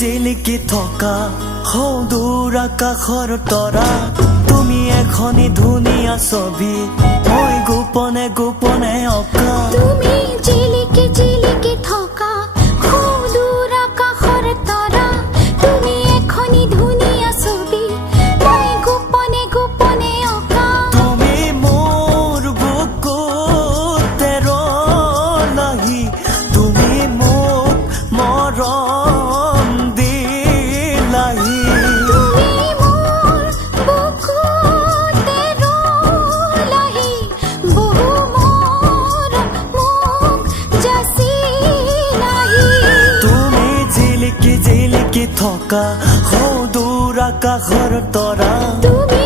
জিলিকি থকা সৌদূৰ আকাশৰ তৰা তুমি এখনি ধুনীয়া ছবি মই গোপনে গোপনে অঁকা তুমি জিলিকি জিলিকি থকা সৌদূৰ আকাশৰ তৰা তুমি এখনি ধুনীয়া ছবি মই গোপনে গোপনে অঁকা তুমি মোৰ বুকুতে ৰলাহি তুমি মোক মৰম দিলাহি তুমি মোৰ বুকুতে ৰলাহি বহু মৰম মোক যাচিলাহি তুমি জিলিকি জিলিকি থকা সৌদূৰ আকাশৰ তৰা তুমি